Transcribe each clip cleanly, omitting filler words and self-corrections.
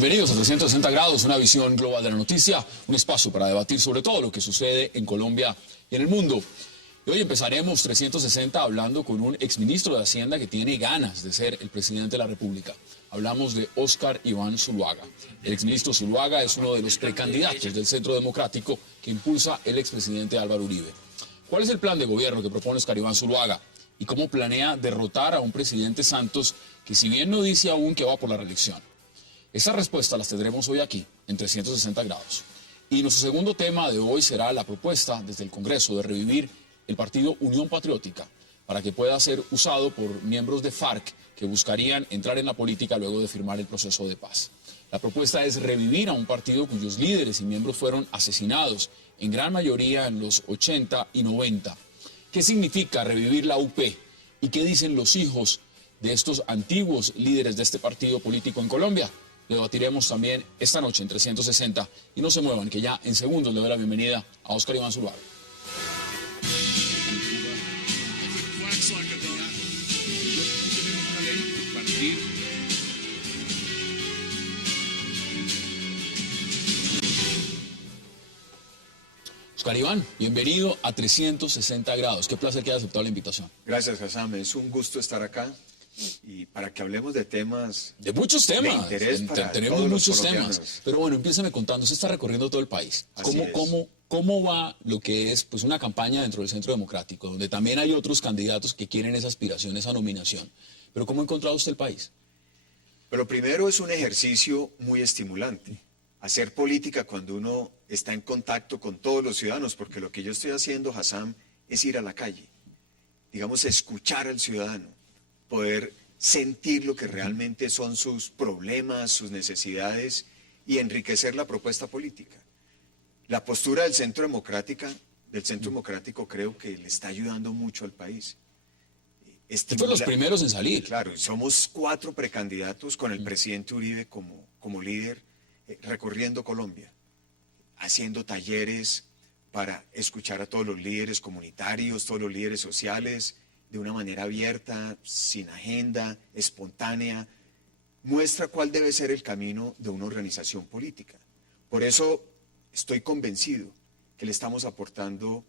Bienvenidos a 360 grados, una visión global de la noticia, un espacio para debatir sobre todo lo que sucede en Colombia y en el mundo. Y hoy empezaremos 360 hablando con un exministro de Hacienda que tiene ganas de ser el presidente de la República. Hablamos de Óscar Iván Zuluaga. El exministro Zuluaga es uno de los precandidatos del Centro Democrático que impulsa el expresidente Álvaro Uribe. ¿Cuál es el plan de gobierno que propone Óscar Iván Zuluaga? ¿Y cómo planea derrotar a un presidente Santos que, si bien no dice aún que va por la reelección? Esas respuestas las tendremos hoy aquí, en 360 grados. Y nuestro segundo tema de hoy será la propuesta desde el Congreso de revivir el partido Unión Patriótica para que pueda ser usado por miembros de FARC que buscarían entrar en la política luego de firmar el proceso de paz. La propuesta es revivir a un partido cuyos líderes y miembros fueron asesinados, en gran mayoría en los 80 y 90. ¿Qué significa revivir la UP? ¿Y qué dicen los hijos de estos antiguos líderes de este partido político en Colombia? Lo debatiremos también esta noche en 360. Y no se muevan, que ya en segundos le doy la bienvenida a Óscar Iván Zuluaga. Óscar Iván, bienvenido a 360 grados. Qué placer que haya aceptado la invitación. Gracias, Hassam. Es un gusto estar acá y para que hablemos de temas... De muchos temas. De interés para tenemos todos muchos los temas. Pero bueno, empiézame contando. Usted está recorriendo todo el país. ¿Cómo va lo que es pues, una campaña dentro del Centro Democrático, donde también hay otros candidatos que quieren esa aspiración, esa nominación? Pero ¿cómo ha encontrado usted el país? Pero primero es un ejercicio muy estimulante. Hacer política cuando uno está en contacto con todos los ciudadanos, porque lo que yo estoy haciendo, Hassam, es ir a la calle. Digamos, escuchar al ciudadano, poder sentir lo que realmente son sus problemas, sus necesidades y enriquecer la propuesta política. La postura del Centro Democrático creo que le está ayudando mucho al país. Fueron los primeros en salir. Claro, somos 4 precandidatos con el presidente Uribe como líder, recorriendo Colombia, haciendo talleres para escuchar a todos los líderes comunitarios, todos los líderes sociales, de una manera abierta, sin agenda, espontánea. Muestra cuál debe ser el camino de una organización política. Por eso estoy convencido que le estamos aportando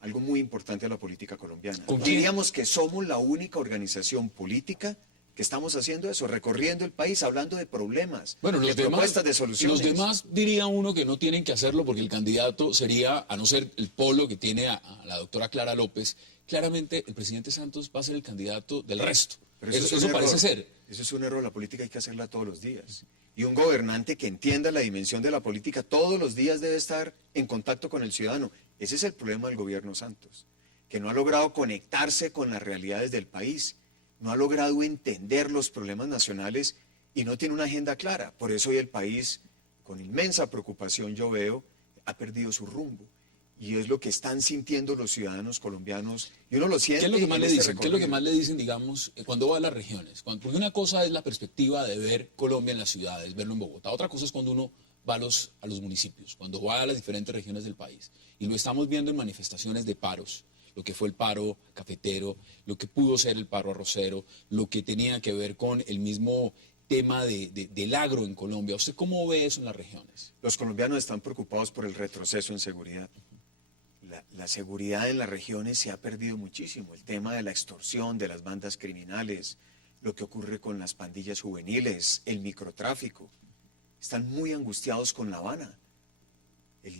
algo muy importante a la política colombiana. Diríamos que somos la única organización política que estamos haciendo eso, recorriendo el país, hablando de problemas, de propuestas de soluciones. Los demás diría uno que no tienen que hacerlo porque el candidato sería, a no ser el polo que tiene a la doctora Clara López, claramente el presidente Santos va a ser el candidato del resto. Pero eso parece ser. Eso es un error, la política hay que hacerla todos los días. Y un gobernante que entienda la dimensión de la política todos los días debe estar en contacto con el ciudadano. Ese es el problema del gobierno Santos, que no ha logrado conectarse con las realidades del país, no ha logrado entender los problemas nacionales y no tiene una agenda clara. Por eso hoy el país, con inmensa preocupación yo veo, ha perdido su rumbo. Y es lo que están sintiendo los ciudadanos colombianos. Y uno lo siente. ¿Qué es lo que más le dicen? ¿Qué es lo que más le dicen, digamos, cuando va a las regiones? Porque una cosa es la perspectiva de ver Colombia en las ciudades, verlo en Bogotá. Otra cosa es cuando uno va a los municipios, cuando va a las diferentes regiones del país. Y lo estamos viendo en manifestaciones de paros. Lo que fue el paro cafetero, lo que pudo ser el paro arrocero, lo que tenía que ver con el mismo tema del agro en Colombia. ¿Usted cómo ve eso en las regiones? Los colombianos están preocupados por el retroceso en seguridad. La seguridad en las regiones se ha perdido muchísimo. El tema de la extorsión, de las bandas criminales, lo que ocurre con las pandillas juveniles, el microtráfico. Están muy angustiados con La Habana.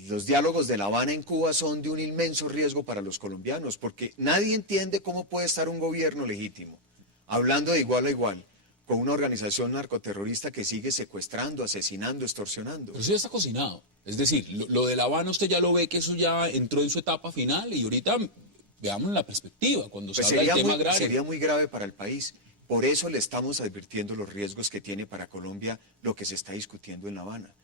Los diálogos de La Habana en Cuba son de un inmenso riesgo para los colombianos, porque nadie entiende cómo puede estar un gobierno legítimo, hablando de igual a igual, con una organización narcoterrorista que sigue secuestrando, asesinando, extorsionando. Pero eso ya está cocinado. Es decir, lo de La Habana usted ya lo ve que eso ya entró en su etapa final y ahorita veamos la perspectiva cuando se habla del tema agrario. Sería muy grave para el país. Por eso le estamos advirtiendo los riesgos que tiene para Colombia lo que se está discutiendo en La Habana.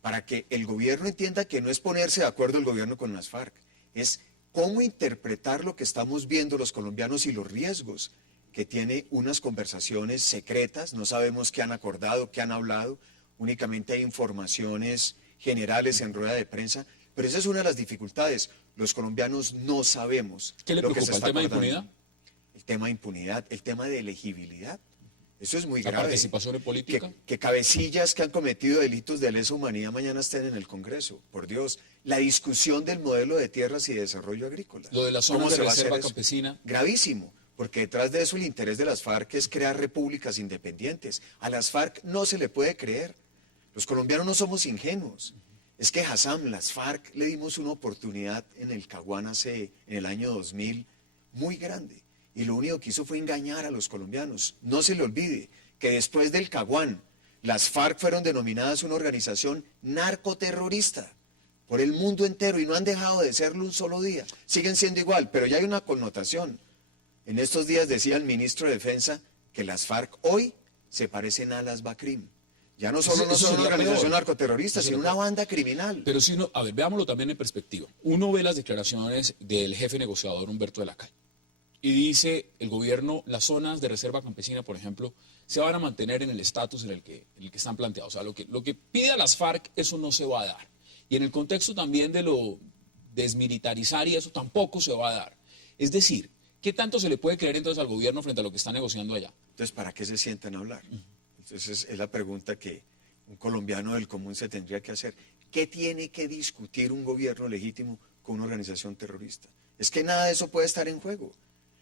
Para que el gobierno entienda que no es ponerse de acuerdo el gobierno con las FARC, es cómo interpretar lo que estamos viendo los colombianos y los riesgos que tiene unas conversaciones secretas, no sabemos qué han acordado, qué han hablado, únicamente hay informaciones generales en rueda de prensa, pero esa es una de las dificultades. Los colombianos no sabemos ¿Qué le preocupa? ¿El tema de impunidad? El tema de impunidad, el tema de elegibilidad. Eso es muy La grave. participación en política. Que cabecillas que han cometido delitos de lesa humanidad mañana estén en el Congreso. Por Dios. La discusión del modelo de tierras y de desarrollo agrícola. Lo de las zonas ¿Cómo de se va a hacer reserva eso? campesina. Gravísimo. Porque detrás de eso el interés de las FARC es crear repúblicas independientes. A las FARC no se le puede creer. Los colombianos no somos ingenuos. Es que Hassam, las FARC, le dimos una oportunidad en el Caguán en el año 2000 muy grande. Y lo único que hizo fue engañar a los colombianos. No se le olvide que después del Caguán, las FARC fueron denominadas una organización narcoterrorista por el mundo entero y no han dejado de serlo un solo día. Siguen siendo igual, pero ya hay una connotación. En estos días decía el ministro de Defensa que las FARC hoy se parecen a las BACRIM. Ya no solo no son una organización narcoterrorista, sino una banda criminal. Pero si uno, a ver, veámoslo también en perspectiva. Uno ve las declaraciones del jefe negociador Humberto de la Calle y dice el gobierno, las zonas de reserva campesina, por ejemplo, se van a mantener en el estatus en el que están planteados. O sea, lo que pida las FARC, eso no se va a dar. Y en el contexto también de lo desmilitarizar y eso tampoco se va a dar. Es decir, ¿qué tanto se le puede creer entonces al gobierno frente a lo que está negociando allá? Entonces, ¿para qué se sientan a hablar? Entonces, es la pregunta que un colombiano del común se tendría que hacer. ¿Qué tiene que discutir un gobierno legítimo con una organización terrorista? Es que nada de eso puede estar en juego.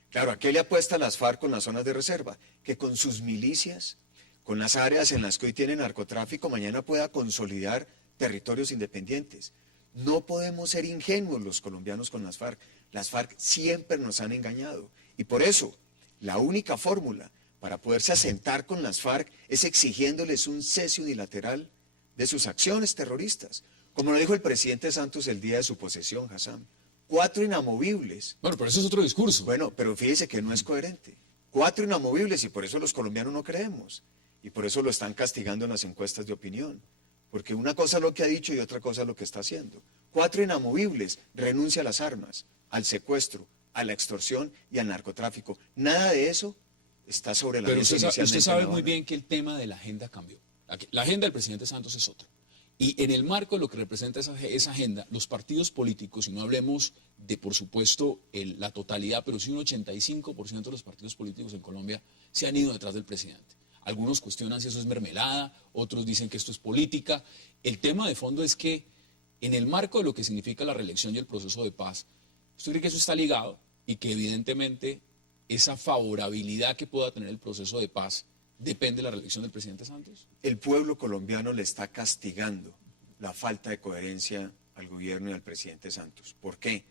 Claro, ¿a qué le apuesta las FARC con las zonas de reserva? Que con sus milicias, con las áreas en las que hoy tiene narcotráfico, mañana pueda consolidar territorios independientes. No podemos ser ingenuos los colombianos con las FARC. Las FARC siempre nos han engañado. Y por eso, la única fórmula para poderse asentar con las FARC es exigiéndoles un cese unilateral de sus acciones terroristas. Como lo dijo el presidente Santos el día de su posesión, Hassam. 4 inamovibles. Bueno, pero eso es otro discurso. Bueno, pero fíjese que no es coherente. 4 inamovibles y por eso los colombianos no creemos. Y por eso lo están castigando en las encuestas de opinión. Porque una cosa es lo que ha dicho y otra cosa es lo que está haciendo. 4 inamovibles, renuncia a las armas, al secuestro, a la extorsión y al narcotráfico. Nada de eso está sobre la mesa inicialmente. Pero usted sabe muy bien que el tema de la agenda cambió. La agenda del presidente Santos es otra. Y en el marco de lo que representa esa agenda, los partidos políticos, y no hablemos de, por supuesto, la totalidad, pero sí un 85% de los partidos políticos en Colombia se han ido detrás del presidente. Algunos cuestionan si eso es mermelada, otros dicen que esto es política. El tema de fondo es que en el marco de lo que significa la reelección y el proceso de paz, ¿usted cree que eso está ligado? Y que evidentemente esa favorabilidad que pueda tener el proceso de paz depende de la reelección del presidente Santos. El pueblo colombiano le está castigando la falta de coherencia al gobierno y al presidente Santos. ¿Por qué?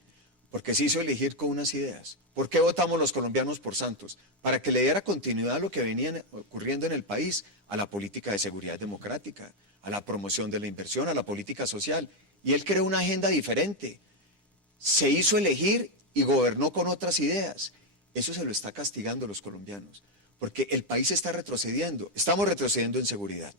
Porque se hizo elegir con unas ideas. ¿Por qué votamos los colombianos por Santos? Para que le diera continuidad a lo que venía ocurriendo en el país, a la política de seguridad democrática, a la promoción de la inversión, a la política social. Y él creó una agenda diferente. Se hizo elegir y gobernó con otras ideas. Eso se lo está castigando a los colombianos. Porque el país está retrocediendo. Estamos retrocediendo en seguridad.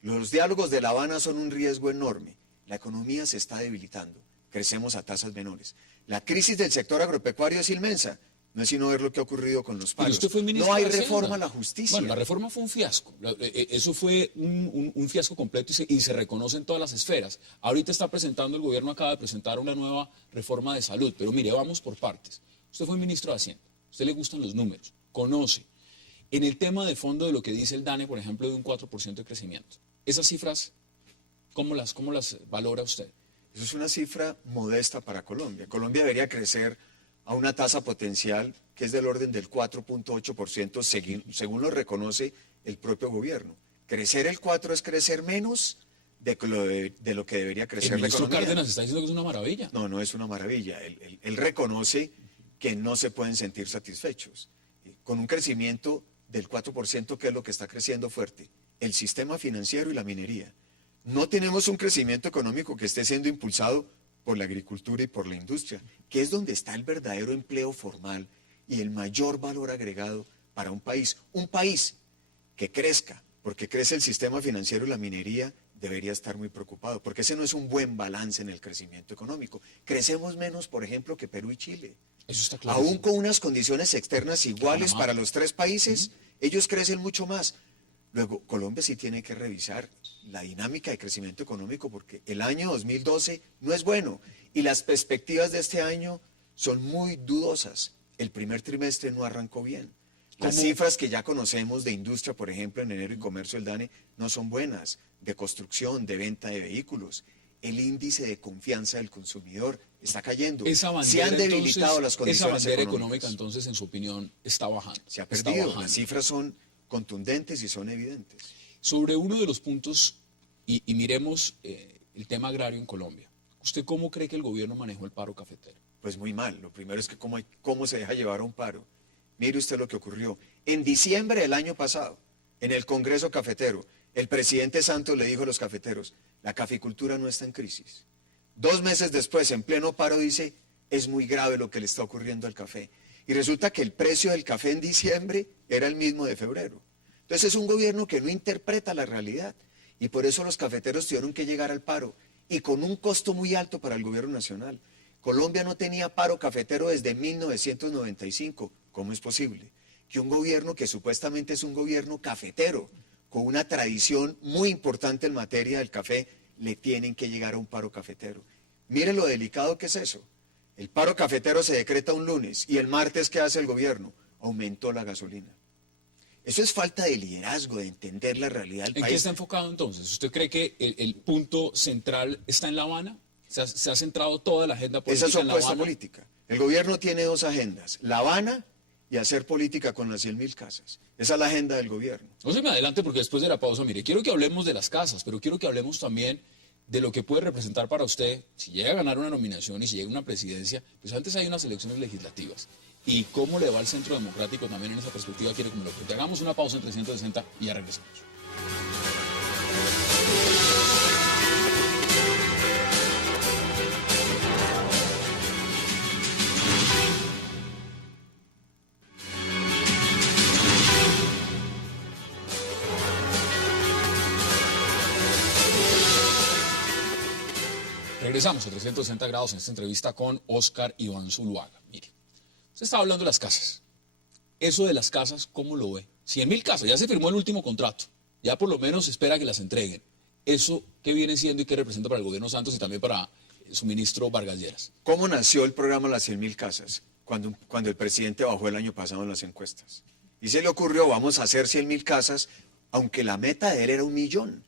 Los diálogos de La Habana son un riesgo enorme. La economía se está debilitando. Crecemos a tasas menores. La crisis del sector agropecuario es inmensa. No es sino ver lo que ha ocurrido con los paros. Usted fue ministro no hay de Hacienda. reforma a la justicia. Bueno, la reforma fue un fiasco. Eso fue un fiasco completo y se reconoce en todas las esferas. Ahorita está presentando, el gobierno acaba de presentar una nueva reforma de salud. Pero mire, vamos por partes. Usted fue ministro de Hacienda. A usted le gustan los números. Conoce. En el tema de fondo de lo que dice el DANE, por ejemplo, de un 4% de crecimiento. Esas cifras, ¿cómo las valora usted? Eso es una cifra modesta para Colombia. Colombia debería crecer a una tasa potencial que es del orden del 4.8%, según lo reconoce el propio gobierno. Crecer el 4 es crecer menos de lo que debería crecer la ministro economía. Cárdenas está diciendo que es una maravilla. No, no es una maravilla. Él reconoce que no se pueden sentir satisfechos. Con un crecimiento del 4%, ¿qué es lo que está creciendo fuerte? El sistema financiero y la minería. No tenemos un crecimiento económico que esté siendo impulsado por la agricultura y por la industria, que es donde está el verdadero empleo formal y el mayor valor agregado para un país. Un país que crezca, porque crece el sistema financiero y la minería, debería estar muy preocupado, porque ese no es un buen balance en el crecimiento económico. Crecemos menos, por ejemplo, que Perú y Chile. Eso está claro. Aún con unas condiciones externas iguales Panamá. para los 3 países, ellos crecen mucho más. Luego, Colombia sí tiene que revisar la dinámica de crecimiento económico porque el año 2012 no es bueno y las perspectivas de este año son muy dudosas. El primer trimestre no arrancó bien. Las cifras que ya conocemos de industria, por ejemplo, en enero y comercio del DANE, no son buenas, de construcción, de venta de vehículos. El índice de confianza del consumidor está cayendo. Se han debilitado las condiciones esa bandera económicas. económica, entonces, en su opinión, está bajando. Se ha perdido. Las cifras son contundentes y son evidentes. Sobre uno de los puntos, y miremos el tema agrario en Colombia, ¿usted cómo cree que el gobierno manejó el paro cafetero? Pues muy mal. Lo primero es que cómo se deja llevar a un paro. Mire usted lo que ocurrió. En diciembre del año pasado, en el Congreso Cafetero, el presidente Santos le dijo a los cafeteros, la caficultura no está en crisis. 2 meses después, en pleno paro, dice, es muy grave lo que le está ocurriendo al café. Y resulta que el precio del café en diciembre era el mismo de febrero. Entonces es un gobierno que no interpreta la realidad. Y por eso los cafeteros tuvieron que llegar al paro. Y con un costo muy alto para el gobierno nacional. Colombia no tenía paro cafetero desde 1995. ¿Cómo es posible? Que un gobierno que supuestamente es un gobierno cafetero, con una tradición muy importante en materia del café, le tienen que llegar a un paro cafetero. Mire lo delicado que es eso. El paro cafetero se decreta un lunes y el martes, ¿qué hace el gobierno? Aumentó la gasolina. Eso es falta de liderazgo, de entender la realidad del país. ¿En qué está enfocado entonces? ¿Usted cree que el punto central está en La Habana? ¿Se ha centrado toda la agenda política en La Habana? Esa es su apuesta política. El gobierno tiene 2 agendas, La Habana y hacer política con las 100.000 casas. Esa es la agenda del gobierno. No se me adelante porque después de la pausa, mire, quiero que hablemos de las casas, pero quiero que hablemos también de lo que puede representar para usted, si llega a ganar una nominación y si llega a una presidencia, pues antes hay unas elecciones legislativas. ¿Y cómo le va al Centro Democrático también en esa perspectiva? Quiero que me lo cuente. Hagamos una pausa en 360 y ya regresamos. Regresamos a 360 grados en esta entrevista con Óscar Iván Zuluaga. Mire, usted estaba hablando de las casas. Eso de las casas, ¿cómo lo ve? 100.000 casas, ya se firmó el último contrato. Ya por lo menos se espera que las entreguen. ¿Eso qué viene siendo y qué representa para el gobierno Santos y también para su ministro Vargas Lleras? ¿Cómo nació el programa Las 100.000 casas? Cuando el presidente bajó el año pasado en las encuestas. Y se le ocurrió, vamos a hacer 100.000 casas, aunque la meta de él era 1.000.000.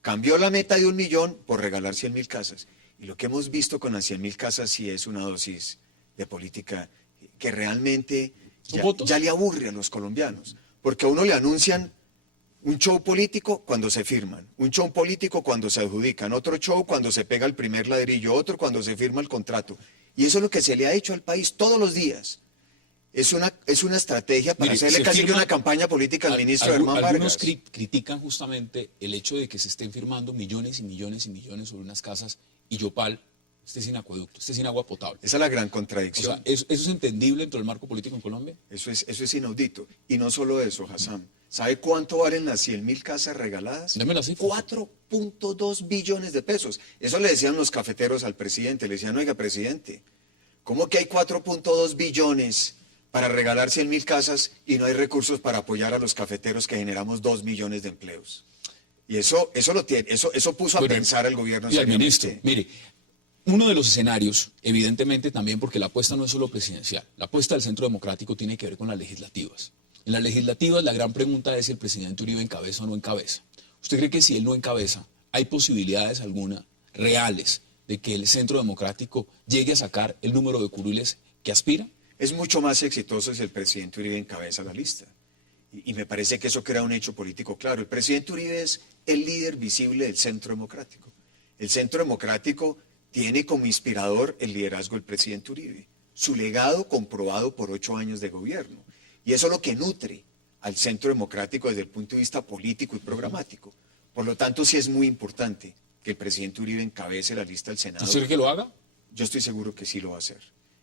Cambió la meta de 1.000.000 por regalar 100.000 casas. Y lo que hemos visto con las 100.000 casas sí es una dosis de política que realmente ya le aburre a los colombianos. Porque a uno le anuncian un show político cuando se firman, un show político cuando se adjudican, otro show cuando se pega el primer ladrillo, otro cuando se firma el contrato. Y eso es lo que se le ha hecho al país todos los días. Es una estrategia para hacerle casi que una campaña política al ministro Germán Vargas. Algunos critican justamente el hecho de que se estén firmando millones y millones y millones sobre unas casas y Yopal esté sin acueducto, esté sin agua potable. Esa es la gran contradicción. O sea, ¿eso es entendible dentro del marco político en Colombia? Eso es inaudito. Y no solo eso, Hassam. ¿Sabe cuánto valen las 100.000 casas regaladas? Deme la cifra. 4.2 billones de pesos. Eso le decían los cafeteros al presidente. Le decían, oiga, presidente, ¿cómo que hay 4.2 billones para regalar 100.000 casas y no hay recursos para apoyar a los cafeteros que generamos 2 millones de empleos? Y eso puso a pensar al gobierno. Y al ministro, mire, uno de los escenarios, evidentemente también porque la apuesta no es solo presidencial, la apuesta del Centro Democrático tiene que ver con las legislativas. En las legislativas la gran pregunta es si el presidente Uribe encabeza o no encabeza. ¿Usted cree que si él no encabeza, hay posibilidades alguna reales de que el Centro Democrático llegue a sacar el número de curules que aspira? Es mucho más exitoso si el presidente Uribe encabeza la lista. Y me parece que eso crea un hecho político claro. El presidente Uribe es el líder visible del Centro Democrático. El Centro Democrático tiene como inspirador el liderazgo del presidente Uribe. Su legado comprobado por 8 años de gobierno. Y eso es lo que nutre al Centro Democrático desde el punto de vista político y programático. Por lo tanto, sí es muy importante que el presidente Uribe encabece la lista del Senado. ¿Usted cree que lo haga? Yo estoy seguro que sí lo va a hacer.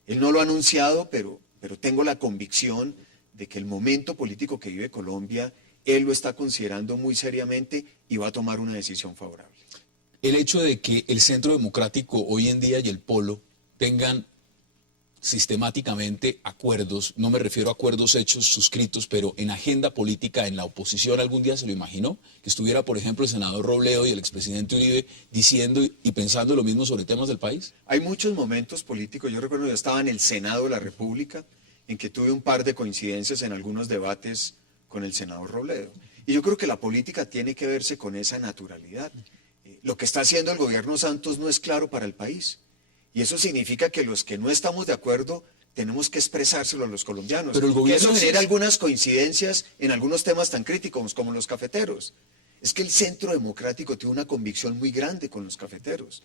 Él no lo ha anunciado, pero tengo la convicción de que el momento político que vive Colombia, él lo está considerando muy seriamente y va a tomar una decisión favorable. El hecho de que el Centro Democrático hoy en día y el Polo tengan sistemáticamente acuerdos, no me refiero a acuerdos hechos, suscritos, pero en agenda política en la oposición, ¿algún día se lo imaginó? Que estuviera, por ejemplo, el senador Robledo y el expresidente Uribe diciendo y pensando lo mismo sobre temas del país. Hay muchos momentos políticos, yo recuerdo que yo estaba en el Senado de la República en que tuve un par de coincidencias en algunos debates con el senador Robledo. Y yo creo que la política tiene que verse con esa naturalidad. Lo que está haciendo el gobierno Santos no es claro para el país. Y eso significa que los que no estamos de acuerdo tenemos que expresárselo a los colombianos. Pero el gobierno que eso genera algunas coincidencias en algunos temas tan críticos como los cafeteros. Es que el Centro Democrático tiene una convicción muy grande con los cafeteros.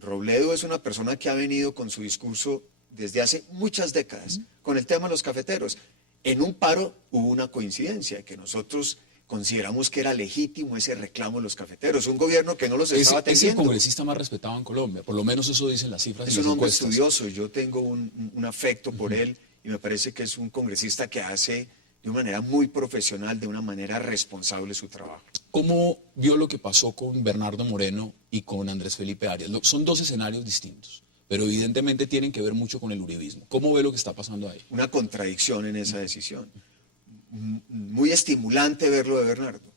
Robledo es una persona que ha venido con su discurso desde hace muchas décadas con el tema de los cafeteros. En un paro hubo una coincidencia, que nosotros consideramos que era legítimo ese reclamo de los cafeteros, un gobierno que no los estaba atendiendo. Es el congresista más respetado en Colombia, por lo menos eso dicen las cifras y las Es un hombre encuestas. estudioso, yo tengo un afecto por él y me parece que es un congresista que hace de una manera muy profesional, de una manera responsable su trabajo. ¿Cómo vio lo que pasó con Bernardo Moreno y con Andrés Felipe Arias? Son dos escenarios distintos, pero evidentemente tienen que ver mucho con el uribismo. ¿Cómo ve lo que está pasando ahí? Una contradicción en esa decisión. Muy estimulante verlo de Bernardo,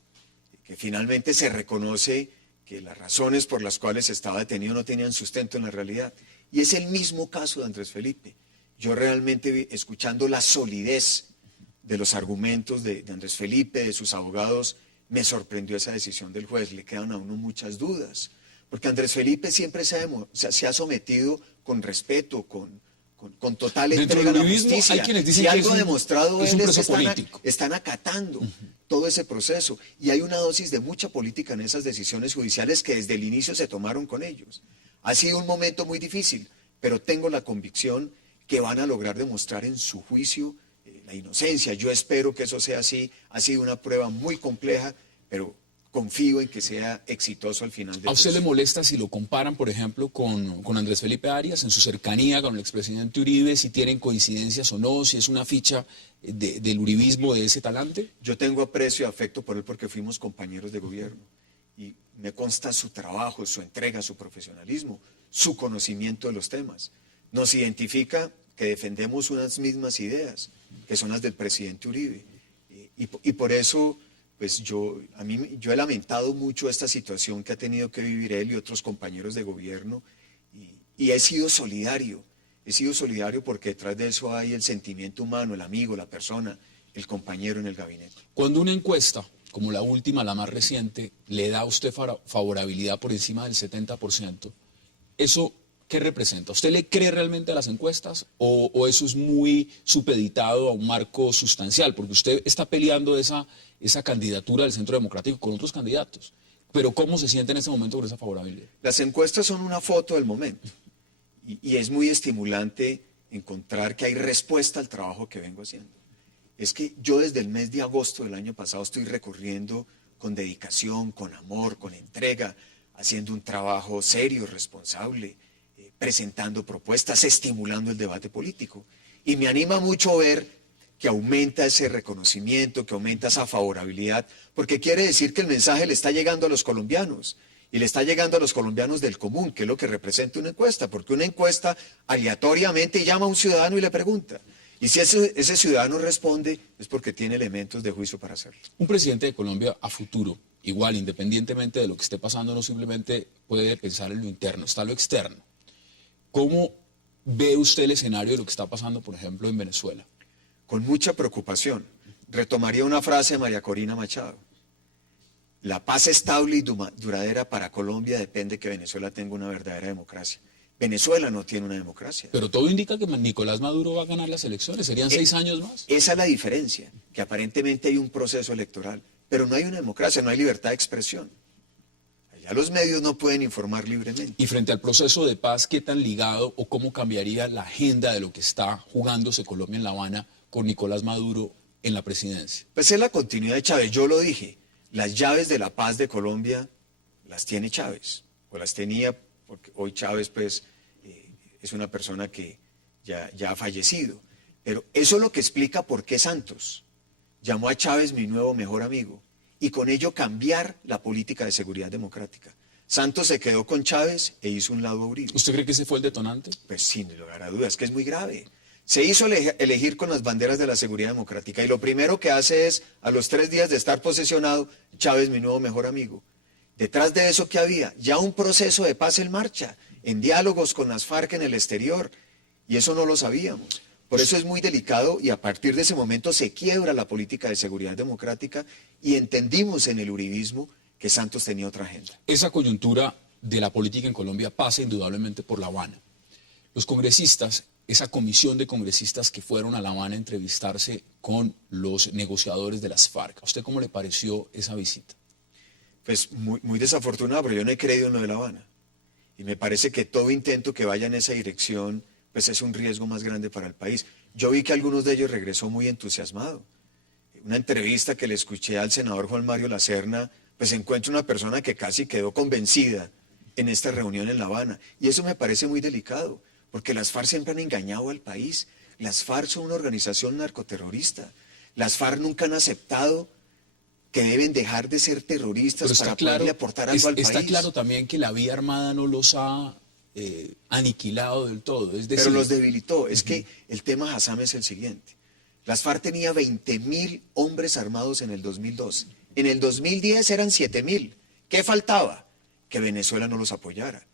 que finalmente se reconoce que las razones por las cuales estaba detenido no tenían sustento en la realidad. Y es el mismo caso de Andrés Felipe. Yo realmente, escuchando la solidez de los argumentos de Andrés Felipe, de sus abogados, me sorprendió esa decisión del juez. Le quedan a uno muchas dudas, porque Andrés Felipe siempre se ha sometido con respeto, con total entrega a la justicia. Hay quienes dicen si algo que ha demostrado es él un es preso que político. están acatando todo ese proceso. Y hay una dosis de mucha política en esas decisiones judiciales que desde el inicio se tomaron con ellos. Ha sido un momento muy difícil, pero tengo la convicción que van a lograr demostrar en su juicio la inocencia. Yo espero que eso sea así. Ha sido una prueba muy compleja, pero confío en que sea exitoso al final del ¿A usted le juicio. molesta si lo comparan, por ejemplo, con Andrés Felipe Arias, en su cercanía con el expresidente Uribe, si tienen coincidencias o no, si es una ficha del uribismo de ese talante? Yo tengo aprecio y afecto por él porque fuimos compañeros de gobierno y me consta su trabajo, su entrega, su profesionalismo, su conocimiento de los temas. Nos identifica que defendemos unas mismas ideas, que son las del presidente Uribe. Y por eso, pues yo he lamentado mucho esta situación que ha tenido que vivir él y otros compañeros de gobierno y he sido solidario. He sido solidario porque detrás de eso hay el sentimiento humano, el amigo, la persona, el compañero en el gabinete. Cuando una encuesta, como la última, la más reciente, le da a usted favorabilidad por encima del 70%, ¿eso qué representa? ¿Usted le cree realmente a las encuestas o eso es muy supeditado a un marco sustancial? Porque usted está peleando esa candidatura del Centro Democrático con otros candidatos. Pero ¿cómo se siente en este momento con esa favorabilidad? Las encuestas son una foto del momento y es muy estimulante encontrar que hay respuesta al trabajo que vengo haciendo. Es que yo desde el mes de agosto del año pasado estoy recorriendo con dedicación, con amor, con entrega, haciendo un trabajo serio, responsable, presentando propuestas, estimulando el debate político. Y me anima mucho ver que aumenta ese reconocimiento, que aumenta esa favorabilidad, porque quiere decir que el mensaje le está llegando a los colombianos. Y le está llegando a los colombianos del común, que es lo que representa una encuesta, porque una encuesta aleatoriamente llama a un ciudadano y le pregunta. Y si ese ciudadano responde, es porque tiene elementos de juicio para hacerlo. Un presidente de Colombia a futuro, igual, independientemente de lo que esté pasando, no simplemente puede pensar en lo interno, está lo externo. ¿Cómo ve usted el escenario de lo que está pasando, por ejemplo, en Venezuela? Con mucha preocupación. Retomaría una frase de María Corina Machado. La paz estable y duradera para Colombia depende que Venezuela tenga una verdadera democracia. Venezuela no tiene una democracia. Pero todo indica que Nicolás Maduro va a ganar las elecciones. ¿Serían 6 años más? Esa es la diferencia, que aparentemente hay un proceso electoral, pero no hay una democracia, no hay libertad de expresión. Allá los medios no pueden informar libremente. Y frente al proceso de paz, ¿qué tan ligado o cómo cambiaría la agenda de lo que está jugándose Colombia en La Habana con Nicolás Maduro en la presidencia? Pues es la continuidad de Chávez, yo lo dije. Las llaves de la paz de Colombia las tiene Chávez, o las tenía, porque hoy Chávez pues es una persona que ya ha fallecido. Pero eso es lo que explica por qué Santos llamó a Chávez mi nuevo mejor amigo y con ello cambiar la política de seguridad democrática. Santos se quedó con Chávez e hizo un lado a Uribe. ¿Usted cree que ese fue el detonante? Pues sin lugar a dudas, que es muy grave. Se hizo elegir con las banderas de la seguridad democrática y lo primero que hace es, a los 3 días de estar posesionado, Chávez, mi nuevo mejor amigo. Detrás de eso, ¿qué había? Ya un proceso de paz en marcha, en diálogos con las FARC en el exterior, y eso no lo sabíamos. Por eso es muy delicado y a partir de ese momento se quiebra la política de seguridad democrática y entendimos en el uribismo que Santos tenía otra agenda. Esa coyuntura de la política en Colombia pasa indudablemente por La Habana. Los congresistas, esa comisión de congresistas que fueron a La Habana a entrevistarse con los negociadores de las FARC, ¿a usted cómo le pareció esa visita? Pues muy desafortunado, pero yo no he creído en lo de La Habana. Y me parece que todo intento que vaya en esa dirección pues es un riesgo más grande para el país. Yo vi que algunos de ellos regresó muy entusiasmado. Una entrevista que le escuché al senador Juan Mario Lacerna, pues encuentro una persona que casi quedó convencida en esta reunión en La Habana. Y eso me parece muy delicado, porque las FARC siempre han engañado al país. Las FARC son una organización narcoterrorista. Las FARC nunca han aceptado que deben dejar de ser terroristas para poderle aportar algo al país. Está claro también que la vía armada no los ha aniquilado del todo. Es decir, pero los debilitó. Es que el tema Hassam es el siguiente. Las FARC tenía 20.000 hombres armados en el 2012. En el 2010 eran 7.000. ¿Qué faltaba? Que Venezuela no los apoyara.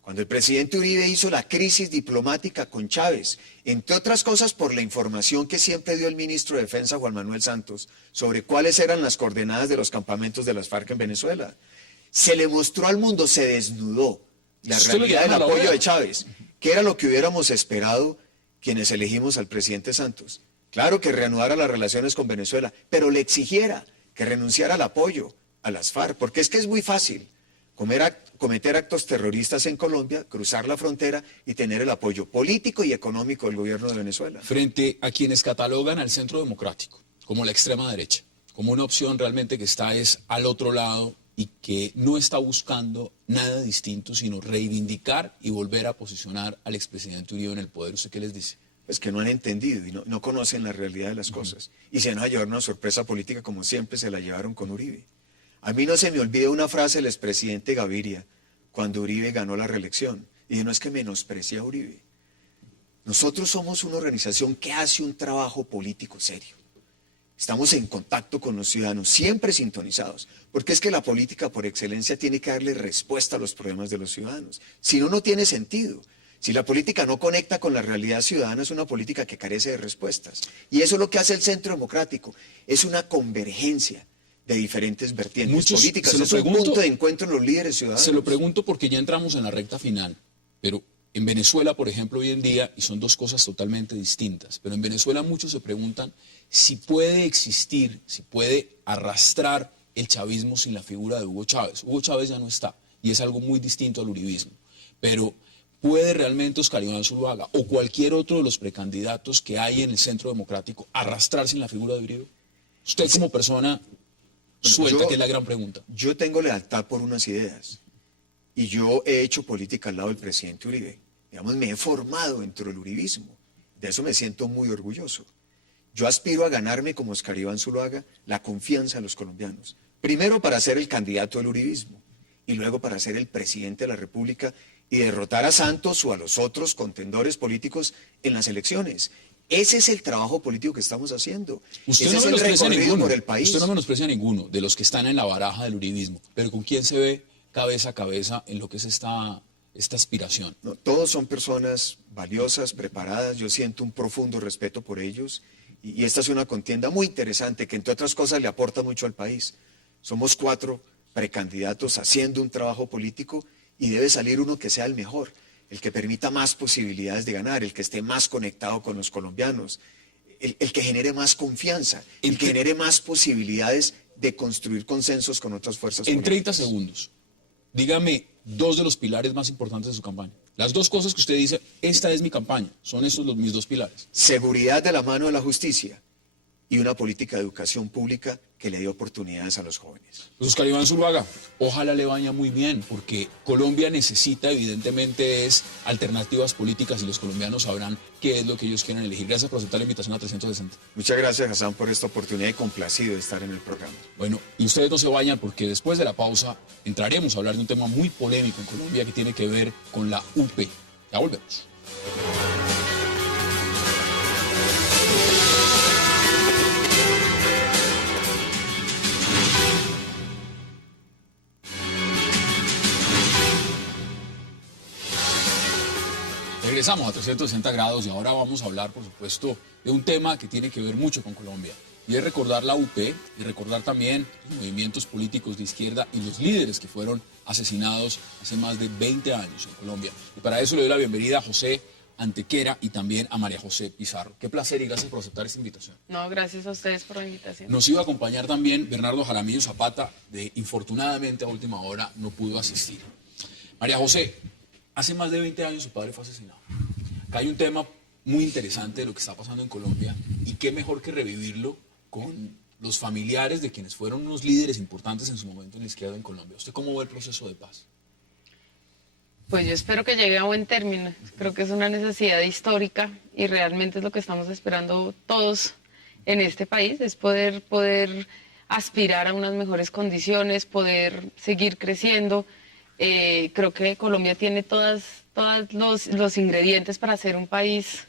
Cuando el presidente Uribe hizo la crisis diplomática con Chávez, entre otras cosas por la información que siempre dio el ministro de Defensa, Juan Manuel Santos, sobre cuáles eran las coordenadas de los campamentos de las FARC en Venezuela, se le mostró al mundo, se desnudó la realidad del apoyo de Chávez, que era lo que hubiéramos esperado quienes elegimos al presidente Santos. Claro que reanudara las relaciones con Venezuela, pero le exigiera que renunciara al apoyo a las FARC, porque es que es muy fácil cometer actos terroristas en Colombia, cruzar la frontera y tener el apoyo político y económico del gobierno de Venezuela. Frente a quienes catalogan al Centro Democrático como la extrema derecha, como una opción realmente que está al otro lado y que no está buscando nada distinto, sino reivindicar y volver a posicionar al expresidente Uribe en el poder. ¿Usted qué les dice? Pues que no han entendido y no conocen la realidad de las cosas. Y se van a llevar una sorpresa política como siempre se la llevaron con Uribe. A mí no se me olvida una frase del expresidente Gaviria cuando Uribe ganó la reelección. Y no es que menosprecie a Uribe. Nosotros somos una organización que hace un trabajo político serio. Estamos en contacto con los ciudadanos, siempre sintonizados, porque es que la política por excelencia tiene que darle respuesta a los problemas de los ciudadanos. Si no, no tiene sentido. Si la política no conecta con la realidad ciudadana, es una política que carece de respuestas. Y eso es lo que hace el Centro Democrático, es una convergencia de diferentes vertientes políticas. Es un punto de encuentro en los líderes ciudadanos. Se lo pregunto porque ya entramos en la recta final, pero en Venezuela, por ejemplo, hoy en día, y son dos cosas totalmente distintas, pero en Venezuela muchos se preguntan si puede existir, si puede arrastrar el chavismo sin la figura de Hugo Chávez. Hugo Chávez ya no está, y es algo muy distinto al uribismo, pero ¿puede realmente Oscar Iván Zuluaga o cualquier otro de los precandidatos que hay en el Centro Democrático arrastrar sin la figura de Uribe? Usted como persona suelta, que es la gran pregunta. Yo tengo lealtad por unas ideas, y yo he hecho política al lado del presidente Uribe. Digamos, me he formado dentro del uribismo. De eso me siento muy orgulloso. Yo aspiro a ganarme, como Oscar Iván Zuluaga, la confianza de los colombianos. Primero para ser el candidato del uribismo y luego para ser el presidente de la República y derrotar a Santos o a los otros contendores políticos en las elecciones. Ese es el trabajo político que estamos haciendo. Usted Ese no es el recorrido por el país. Usted no menosprecia a ninguno de los que están en la baraja del uribismo, pero ¿con quién se ve cabeza a cabeza en lo que es esta aspiración? No, todos son personas valiosas, preparadas. Yo siento un profundo respeto por ellos. Y esta es una contienda muy interesante que, entre otras cosas, le aporta mucho al país. Somos 4 precandidatos haciendo un trabajo político y debe salir uno que sea el mejor, el que permita más posibilidades de ganar, el que esté más conectado con los colombianos, el que genere más confianza, el que genere más posibilidades de construir consensos con otras fuerzas políticas. En 30 segundos, dígame 2 de los pilares más importantes de su campaña. Las 2 cosas que usted dice, esta es mi campaña, son estos mis 2 pilares. Seguridad de la mano de la justicia y una política de educación pública que le dé oportunidades a los jóvenes. Pues Oscar Iván Zuluaga, ojalá le vaya muy bien, porque Colombia necesita evidentemente alternativas políticas y los colombianos sabrán qué es lo que ellos quieren elegir. Gracias por aceptar la invitación a 360. Muchas gracias, Hassam, por esta oportunidad y complacido de estar en el programa. Bueno, y ustedes no se vayan porque después de la pausa entraremos a hablar de un tema muy polémico en Colombia que tiene que ver con la UP. Ya volvemos. Regresamos a 360 grados y ahora vamos a hablar, por supuesto, de un tema que tiene que ver mucho con Colombia. Y es recordar la UP y recordar también los movimientos políticos de izquierda y los líderes que fueron asesinados hace más de 20 años en Colombia. Y para eso le doy la bienvenida a José Antequera y también a María José Pizarro. Qué placer y gracias por aceptar esta invitación. No, gracias a ustedes por la invitación. Nos iba a acompañar también Bernardo Jaramillo Zapata, infortunadamente a última hora no pudo asistir. María José, hace más de 20 años su padre fue asesinado. Acá hay un tema muy interesante de lo que está pasando en Colombia y qué mejor que revivirlo con los familiares de quienes fueron unos líderes importantes en su momento en la izquierda en Colombia. ¿Usted cómo ve el proceso de paz? Pues yo espero que llegue a buen término. Creo que es una necesidad histórica y realmente es lo que estamos esperando todos en este país, es poder aspirar a unas mejores condiciones, poder seguir creciendo. Creo que Colombia tiene todos los ingredientes para ser un país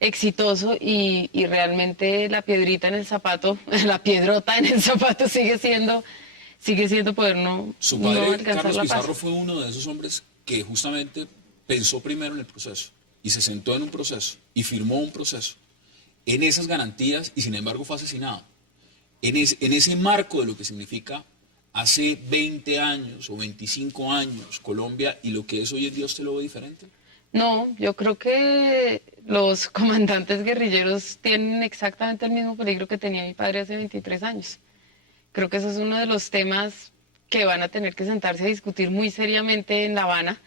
exitoso y realmente la piedrita en el zapato, la piedrota en el zapato sigue siendo poder no Su padre, no alcanzar Carlos la paz. Pizarro, fue uno de esos hombres que justamente pensó primero en el proceso y se sentó en un proceso y firmó un proceso en esas garantías y sin embargo fue asesinado. En ese marco de lo que significa hace 20 años o 25 años Colombia y lo que es hoy en día, ¿usted lo ve diferente? No, yo creo que los comandantes guerrilleros tienen exactamente el mismo peligro que tenía mi padre hace 23 años. Creo que eso es uno de los temas que van a tener que sentarse a discutir muy seriamente en La Habana,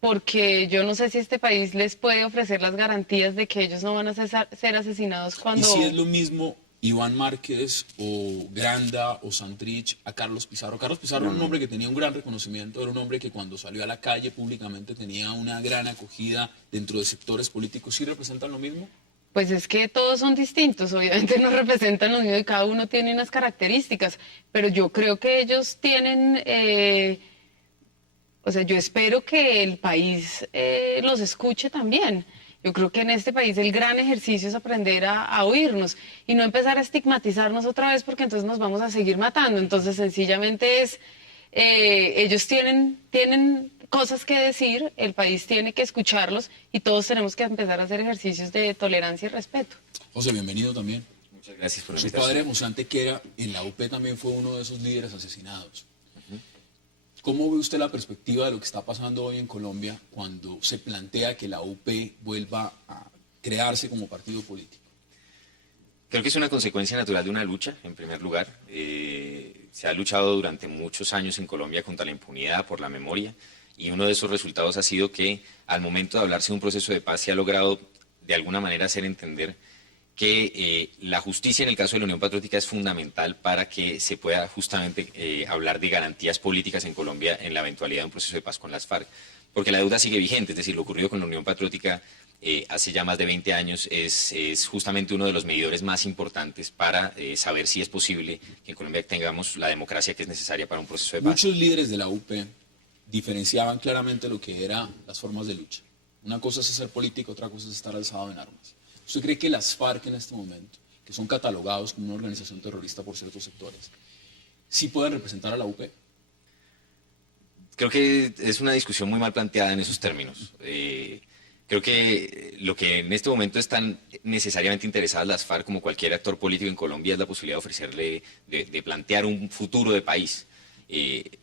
porque yo no sé si este país les puede ofrecer las garantías de que ellos no van a ser asesinados cuando... ¿Y si es lo mismo Iván Márquez o Granda o Santrich a Carlos Pizarro? Carlos Pizarro era un hombre que tenía un gran reconocimiento, era un hombre que cuando salió a la calle públicamente tenía una gran acogida dentro de sectores políticos. ¿Sí representan lo mismo? Pues es que todos son distintos, obviamente no representan lo mismo y cada uno tiene unas características, pero yo creo que ellos tienen, o sea, yo espero que el país los escuche también. Yo creo que en este país el gran ejercicio es aprender a oírnos y no empezar a estigmatizarnos otra vez porque entonces nos vamos a seguir matando. Entonces sencillamente es, ellos tienen cosas que decir, el país tiene que escucharlos y todos tenemos que empezar a hacer ejercicios de tolerancia y respeto. José, bienvenido también. Muchas gracias por la Su invitación. padre, José Antequera, en la UP también fue uno de esos líderes asesinados. ¿Cómo ve usted la perspectiva de lo que está pasando hoy en Colombia cuando se plantea que la UP vuelva a crearse como partido político? Creo que es una consecuencia natural de una lucha, en primer lugar. Se ha luchado durante muchos años en Colombia contra la impunidad, por la memoria, y uno de esos resultados ha sido que al momento de hablarse de un proceso de paz se ha logrado de alguna manera hacer entender que la justicia en el caso de la Unión Patriótica es fundamental para que se pueda justamente hablar de garantías políticas en Colombia en la eventualidad de un proceso de paz con las FARC. Porque la deuda sigue vigente, es decir, lo ocurrido con la Unión Patriótica hace ya más de 20 años es justamente uno de los medidores más importantes para saber si es posible que en Colombia tengamos la democracia que es necesaria para un proceso de paz. Muchos líderes de la UP diferenciaban claramente lo que eran las formas de lucha. Una cosa es ser político, otra cosa es estar alzado en armas. ¿Usted cree que las FARC en este momento, que son catalogados como una organización terrorista por ciertos sectores, sí pueden representar a la UP? Creo que es una discusión muy mal planteada en esos términos. Creo que lo que en este momento están necesariamente interesadas las FARC, como cualquier actor político en Colombia, es la posibilidad de ofrecerle, de plantear un futuro de país.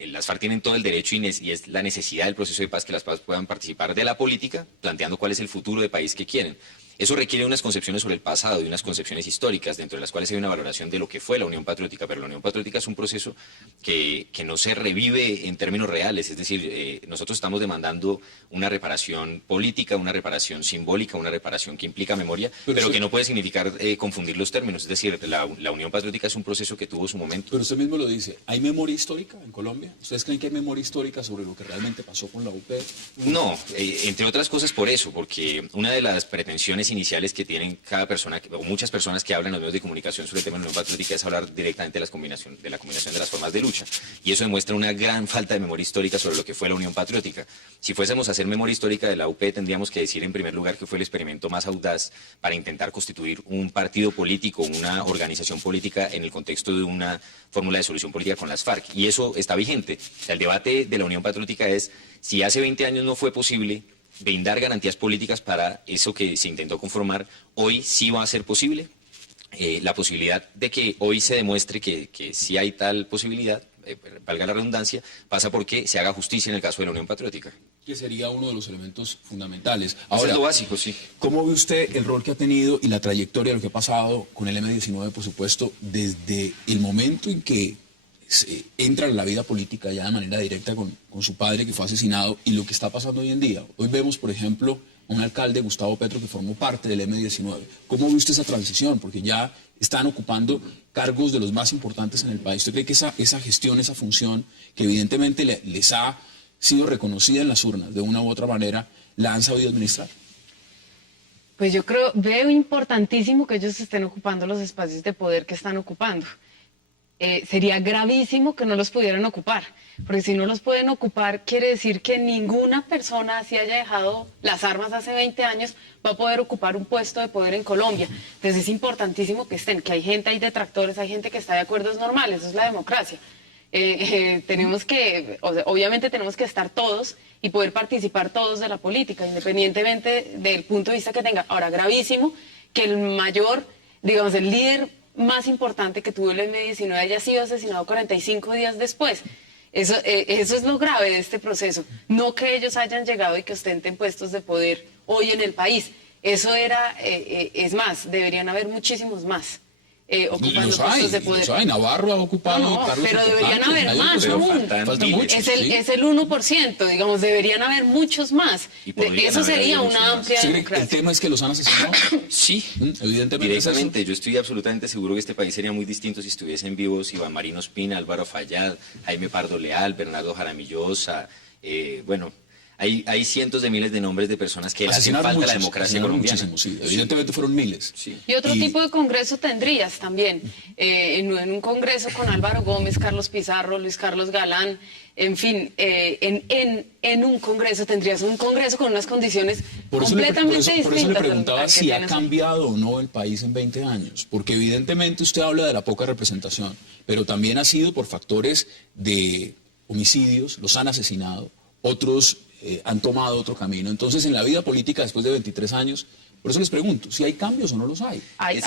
Las FARC tienen todo el derecho y es la necesidad del proceso de paz que las FARC puedan participar de la política, planteando cuál es el futuro de país que quieren. Eso requiere unas concepciones sobre el pasado y unas concepciones históricas, dentro de las cuales hay una valoración de lo que fue la Unión Patriótica, pero la Unión Patriótica es un proceso que no se revive en términos reales, es decir, nosotros estamos demandando una reparación política, una reparación simbólica, una reparación que implica memoria, pero que no puede significar confundir los términos, es decir, la Unión Patriótica es un proceso que tuvo su momento. Pero usted mismo lo dice, ¿hay memoria histórica en Colombia? ¿Ustedes creen que hay memoria histórica sobre lo que realmente pasó con la UP? No, entre otras cosas por eso, porque una de las pretensiones iniciales que tienen cada persona, o muchas personas que hablan en los medios de comunicación sobre el tema de la Unión Patriótica, es hablar directamente de la combinación de las formas de lucha. Y eso demuestra una gran falta de memoria histórica sobre lo que fue la Unión Patriótica. Si fuésemos a hacer memoria histórica de la UP, tendríamos que decir en primer lugar que fue el experimento más audaz para intentar constituir un partido político, una organización política en el contexto de una fórmula de solución política con las FARC. Y eso está vigente. O sea, el debate de la Unión Patriótica es si hace 20 años no fue posible brindar garantías políticas para eso que se intentó conformar, hoy sí va a ser posible. La posibilidad de que hoy se demuestre que sí hay tal posibilidad, valga la redundancia, pasa porque se haga justicia en el caso de la Unión Patriótica. Que sería uno de los elementos fundamentales. Ahora, es lo básico, sí. ¿Cómo ve usted el rol que ha tenido y la trayectoria de lo que ha pasado con el M-19, por supuesto, desde el momento en que entra en la vida política ya de manera directa con su padre que fue asesinado y lo que está pasando hoy en día? Hoy vemos, por ejemplo, a un alcalde, Gustavo Petro, que formó parte del M-19. ¿Cómo ve usted esa transición? Porque ya están ocupando cargos de los más importantes en el país. ¿Usted cree que esa gestión, esa función, que evidentemente les ha sido reconocida en las urnas de una u otra manera, la han sabido administrar? Pues yo veo importantísimo que ellos estén ocupando los espacios de poder que están ocupando. Sería gravísimo que no los pudieran ocupar, porque si no los pueden ocupar, quiere decir que ninguna persona, así haya dejado las armas hace 20 años, va a poder ocupar un puesto de poder en Colombia. Entonces es importantísimo que estén, que hay gente, hay detractores, hay gente que está de acuerdo, es normal, eso es la democracia. Obviamente tenemos que estar todos y poder participar todos de la política, independientemente del punto de vista que tenga. Ahora, gravísimo que el mayor, digamos, el líder más importante que tuvo el M-19 haya sido asesinado 45 días después. Eso es lo grave de este proceso. No que ellos hayan llegado y que ostenten puestos de poder hoy en el país. Eso es más, deberían haber muchísimos más. Ocupando puestos de poder. Los hay. Navarro ha ocupado. No, pero deberían haber más aún. Faltan muchos, es el 1%, digamos, deberían haber muchos más. Eso sería una amplia democracia. ¿El tema es que los han asesinado? Sí, evidentemente. Directamente. Yo estoy absolutamente seguro que este país sería muy distinto si estuviesen vivos Iván Marino Ospina, Álvaro Fayad, Jaime Pardo Leal, Bernardo Jaramillo Ossa, bueno... Hay cientos de miles de nombres de personas que hacen falta a la democracia colombiana. Sí. Evidentemente fueron miles. Sí. Y otro tipo de congreso tendrías también. En un congreso con Álvaro Gómez, Carlos Pizarro, Luis Carlos Galán, en fin, en un congreso tendrías un congreso con unas condiciones completamente distintas. Por eso le preguntaba si ha cambiado o no el país en 20 años. Porque evidentemente usted habla de la poca representación, pero también ha sido por factores de homicidios, los han asesinado, otros han tomado otro camino. Entonces, en la vida política, después de 23 años, por eso les pregunto, si hay cambios o no los hay.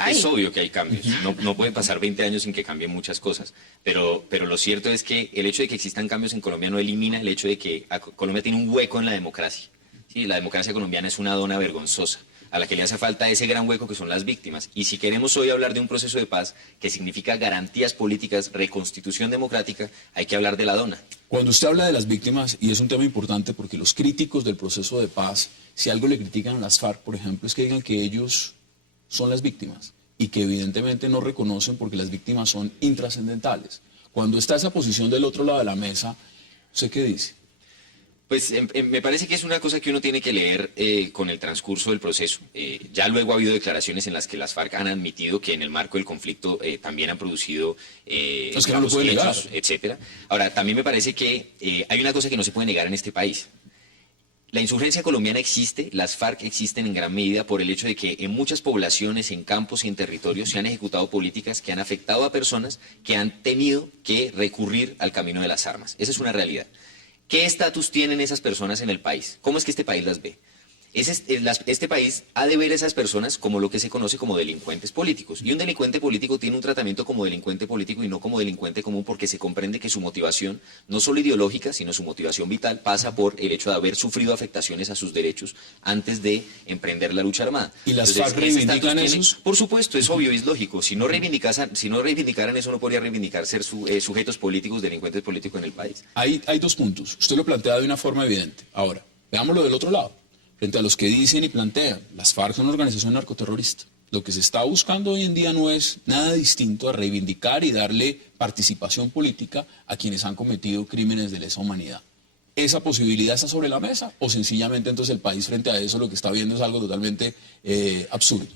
Es obvio que hay cambios. No pueden pasar 20 años sin que cambien muchas cosas. Pero lo cierto es que el hecho de que existan cambios en Colombia no elimina el hecho de que Colombia tiene un hueco en la democracia. Sí, la democracia colombiana es una dona vergonzosa, a la que le hace falta ese gran hueco que son las víctimas. Y si queremos hoy hablar de un proceso de paz que significa garantías políticas, reconstitución democrática, hay que hablar de la dona. Cuando usted habla de las víctimas, y es un tema importante porque los críticos del proceso de paz, si algo le critican a las FARC, por ejemplo, es que digan que ellos son las víctimas y que evidentemente no reconocen porque las víctimas son intrascendentales. Cuando está esa posición del otro lado de la mesa, ¿usted qué dice? Pues me parece que es una cosa que uno tiene que leer con el transcurso del proceso. Ya luego ha habido declaraciones en las que las FARC han admitido que en el marco del conflicto también han producido es que no lo pueden negar, etcétera. Ahora, también me parece que hay una cosa que no se puede negar en este país. La insurgencia colombiana existe, las FARC existen en gran medida por el hecho de que en muchas poblaciones, en campos y en territorios se han ejecutado políticas que han afectado a personas que han tenido que recurrir al camino de las armas. Esa es una realidad. ¿Qué estatus tienen esas personas en el país? ¿Cómo es que este país las ve? Este país ha de ver a esas personas como lo que se conoce como delincuentes políticos. Y un delincuente político tiene un tratamiento como delincuente político y no como delincuente común, porque se comprende que su motivación, no solo ideológica, sino su motivación vital, pasa por el hecho de haber sufrido afectaciones a sus derechos antes de emprender la lucha armada. ¿Y las FARC reivindican eso? Por supuesto, es obvio y es lógico. Si no reivindicaran eso, no podría reivindicar ser sujetos políticos, delincuentes políticos en el país. Hay dos puntos. Usted lo plantea de una forma evidente. Ahora, veámoslo del otro lado. Frente a los que dicen y plantean, las FARC son una organización narcoterrorista. Lo que se está buscando hoy en día no es nada distinto a reivindicar y darle participación política a quienes han cometido crímenes de lesa humanidad. ¿Esa posibilidad está sobre la mesa o sencillamente entonces el país frente a eso lo que está viendo es algo totalmente absurdo?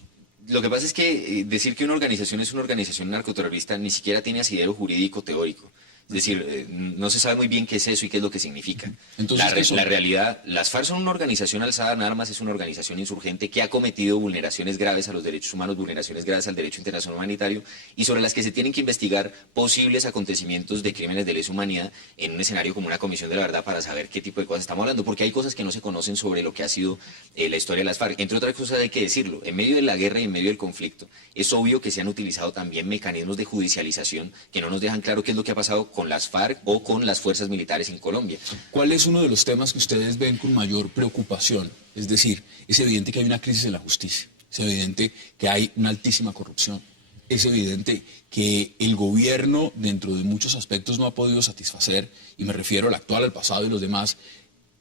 Lo que pasa es que decir que una organización es una organización narcoterrorista ni siquiera tiene asidero jurídico teórico. Es decir, no se sabe muy bien qué es eso y qué es lo que significa. Entonces, la realidad, las FARC son una organización alzada en armas, es una organización insurgente que ha cometido vulneraciones graves a los derechos humanos, vulneraciones graves al derecho internacional humanitario y sobre las que se tienen que investigar posibles acontecimientos de crímenes de lesa humanidad en un escenario como una comisión de la verdad para saber qué tipo de cosas estamos hablando, porque hay cosas que no se conocen sobre lo que ha sido la historia de las FARC. Entre otras cosas hay que decirlo, en medio de la guerra y en medio del conflicto, es obvio que se han utilizado también mecanismos de judicialización que no nos dejan claro qué es lo que ha pasado con las FARC o con las fuerzas militares en Colombia. ¿Cuál es uno de los temas que ustedes ven con mayor preocupación? Es decir, es evidente que hay una crisis en la justicia, es evidente que hay una altísima corrupción, es evidente que el gobierno dentro de muchos aspectos no ha podido satisfacer, y me refiero al actual, al pasado y los demás,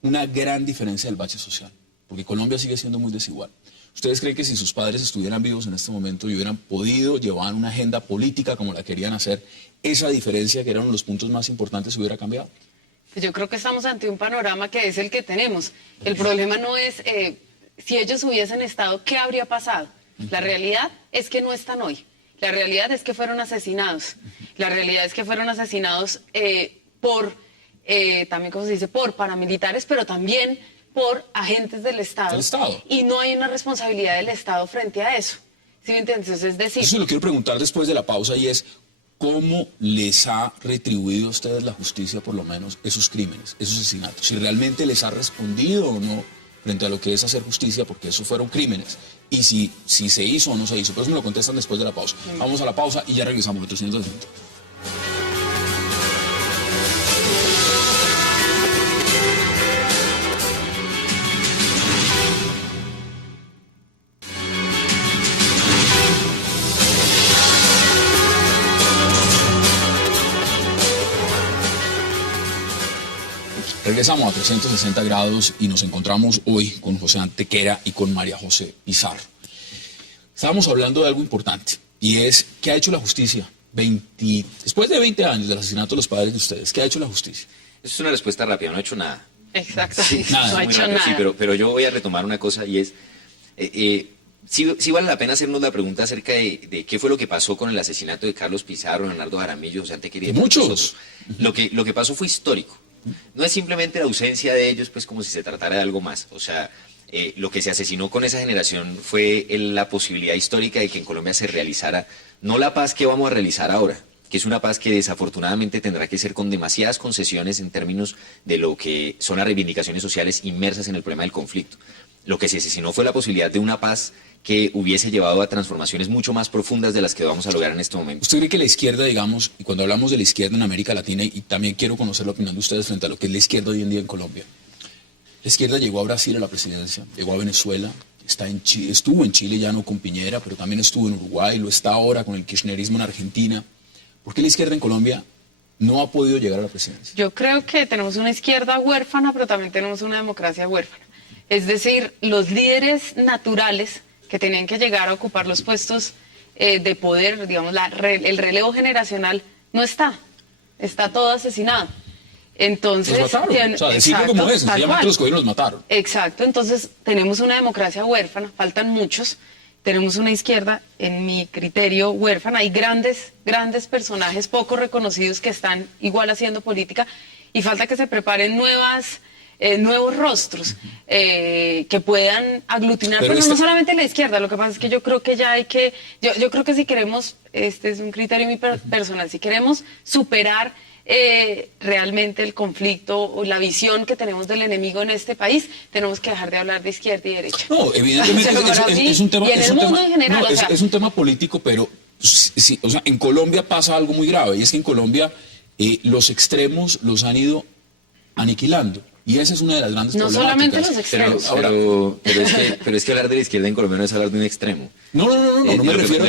una gran diferencia del bache social, porque Colombia sigue siendo muy desigual. ¿Ustedes creen que si sus padres estuvieran vivos en este momento y hubieran podido llevar una agenda política como la querían hacer, esa diferencia, que eran los puntos más importantes, hubiera cambiado? Pues yo creo que estamos ante un panorama que es el que tenemos. El problema no es si ellos hubiesen estado, ¿qué habría pasado? La realidad es que no están hoy. La realidad es que fueron asesinados. La realidad es que fueron asesinados también, como se dice, por paramilitares, pero también por agentes del Estado. Y no hay una responsabilidad del Estado frente a eso. ¿Sí me entiendes? Es decir... Eso lo quiero preguntar después de la pausa, y es, ¿cómo les ha retribuido a ustedes la justicia, por lo menos, esos crímenes, esos asesinatos? Si realmente les ha respondido o no frente a lo que es hacer justicia, porque esos fueron crímenes. Y si se hizo o no se hizo. Pero eso me lo contestan después de la pausa. Vamos a la pausa y ya regresamos a 360. Regresamos a 360 grados y nos encontramos hoy con José Antequera y con María José Pizarro. Estábamos hablando de algo importante, y es, ¿qué ha hecho la justicia? Después de 20 años del asesinato de los padres de ustedes, ¿qué ha hecho la justicia? Esa es una respuesta rápida, no ha hecho nada. Exacto, nada, no ha hecho rápido, nada. Sí, pero yo voy a retomar una cosa, y es... Sí vale la pena hacernos la pregunta acerca de qué fue lo que pasó con el asesinato de Carlos Pizarro, Leonardo Jaramillo, José Antequera y muchos. Lo que pasó fue histórico. No es simplemente la ausencia de ellos, pues como si se tratara de algo más. O sea, lo que se asesinó con esa generación fue la posibilidad histórica de que en Colombia se realizara, no la paz que vamos a realizar ahora, que es una paz que desafortunadamente tendrá que ser con demasiadas concesiones en términos de lo que son las reivindicaciones sociales inmersas en el problema del conflicto. Lo que se asesinó fue la posibilidad de una paz que hubiese llevado a transformaciones mucho más profundas de las que vamos a lograr en este momento. ¿Usted cree que la izquierda, digamos, y cuando hablamos de la izquierda en América Latina, y también quiero conocer la opinión de ustedes frente a lo que es la izquierda hoy en día en Colombia, la izquierda llegó a Brasil a la presidencia, llegó a Venezuela, estuvo en Chile ya no con Piñera, pero también estuvo en Uruguay, lo está ahora con el kirchnerismo en Argentina? ¿Por qué la izquierda en Colombia no ha podido llegar a la presidencia? Yo creo que tenemos una izquierda huérfana, pero también tenemos una democracia huérfana. Es decir, los líderes naturales que tenían que llegar a ocupar los puestos de poder, digamos, el relevo generacional no está todo asesinado. Entonces, los mataron, o sea, decirlo como es, sencillamente los gobiernos los mataron. Exacto, entonces tenemos una democracia huérfana, faltan muchos, tenemos una izquierda, en mi criterio, huérfana. Hay grandes personajes poco reconocidos que están igual haciendo política, y falta que se preparen nuevos rostros que puedan aglutinar, pero no solamente la izquierda. Lo que pasa es que yo creo que ya yo creo que si queremos, este es un criterio muy personal, si queremos superar realmente el conflicto o la visión que tenemos del enemigo en este país, tenemos que dejar de hablar de izquierda y derecha. No, evidentemente es un tema, y en el mundo en general, es un tema político, pero sí, o sea, en Colombia pasa algo muy grave, y es que en Colombia los extremos los han ido aniquilando. Y esa es una de las grandes problemáticas. No solamente los extremos. Pero es que hablar de la izquierda en Colombia no es hablar de un extremo. No me refiero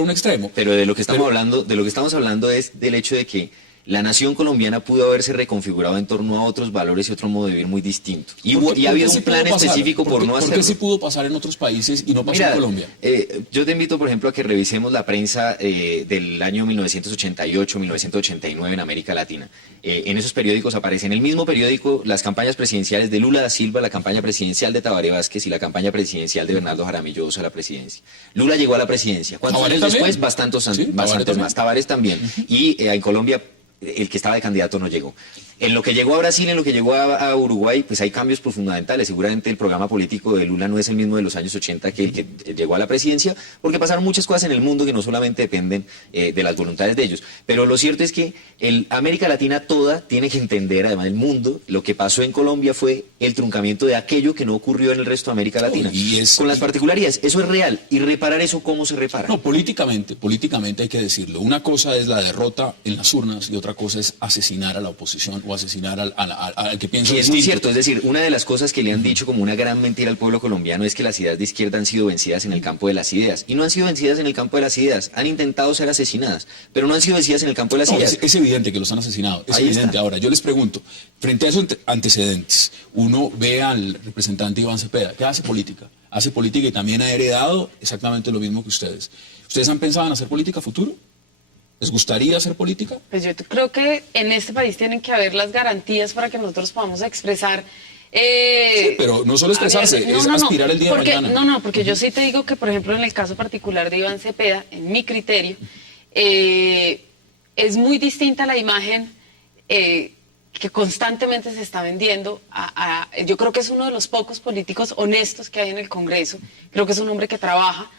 a un extremo. Pero de lo que estamos hablando es del hecho de que la nación colombiana pudo haberse reconfigurado en torno a otros valores y otro modo de vivir muy distinto. Y ha habido un plan específico por no hacerlo. ¿Por qué sí pudo pasar en otros países y no pasó en Colombia? Yo te invito, por ejemplo, a que revisemos la prensa del año 1988, 1989 en América Latina. En esos periódicos aparecen, en el mismo periódico, las campañas presidenciales de Lula da Silva, la campaña presidencial de Tabaré Vázquez y la campaña presidencial de Bernardo Jaramillo a la presidencia. Lula llegó a la presidencia. ¿Cuántos años después? Bastantes más. Tabaré también. Y en Colombia el que estaba de candidato no llegó. En lo que llegó a Brasil, en lo que llegó a Uruguay, pues hay cambios fundamentales. Seguramente el programa político de Lula no es el mismo de los años 80 que el que llegó a la presidencia, porque pasaron muchas cosas en el mundo que no solamente dependen de las voluntades de ellos. Pero lo cierto es que América Latina toda tiene que entender, además el mundo, lo que pasó en Colombia fue el truncamiento de aquello que no ocurrió en el resto de América Latina. Con las particularidades, eso es real. Y reparar eso, ¿cómo se repara? No, políticamente hay que decirlo. Una cosa es la derrota en las urnas y otra cosa es asesinar a la oposición o asesinar al que piensa distinto. Y es muy cierto, es decir, una de las cosas que le han dicho como una gran mentira al pueblo colombiano es que las ideas de izquierda han sido vencidas en el campo de las ideas. Y no han sido vencidas en el campo de las ideas, han intentado ser asesinadas, pero no han sido vencidas en el campo de las ideas. Es evidente que los han asesinado, es evidente. Está. Ahora, yo les pregunto, frente a esos antecedentes, uno ve al representante Iván Cepeda, que hace política y también ha heredado exactamente lo mismo que ustedes. ¿Ustedes han pensado en hacer política a futuro? ¿Les gustaría hacer política? Pues yo creo que en este país tienen que haber las garantías para que nosotros podamos expresar. Sí, pero no solo expresarse, es aspirar el día de mañana. Porque yo sí te digo que, por ejemplo, en el caso particular de Iván Cepeda, en mi criterio, es muy distinta la imagen que constantemente se está vendiendo. Yo creo que es uno de los pocos políticos honestos que hay en el Congreso. Creo que es un hombre que trabaja.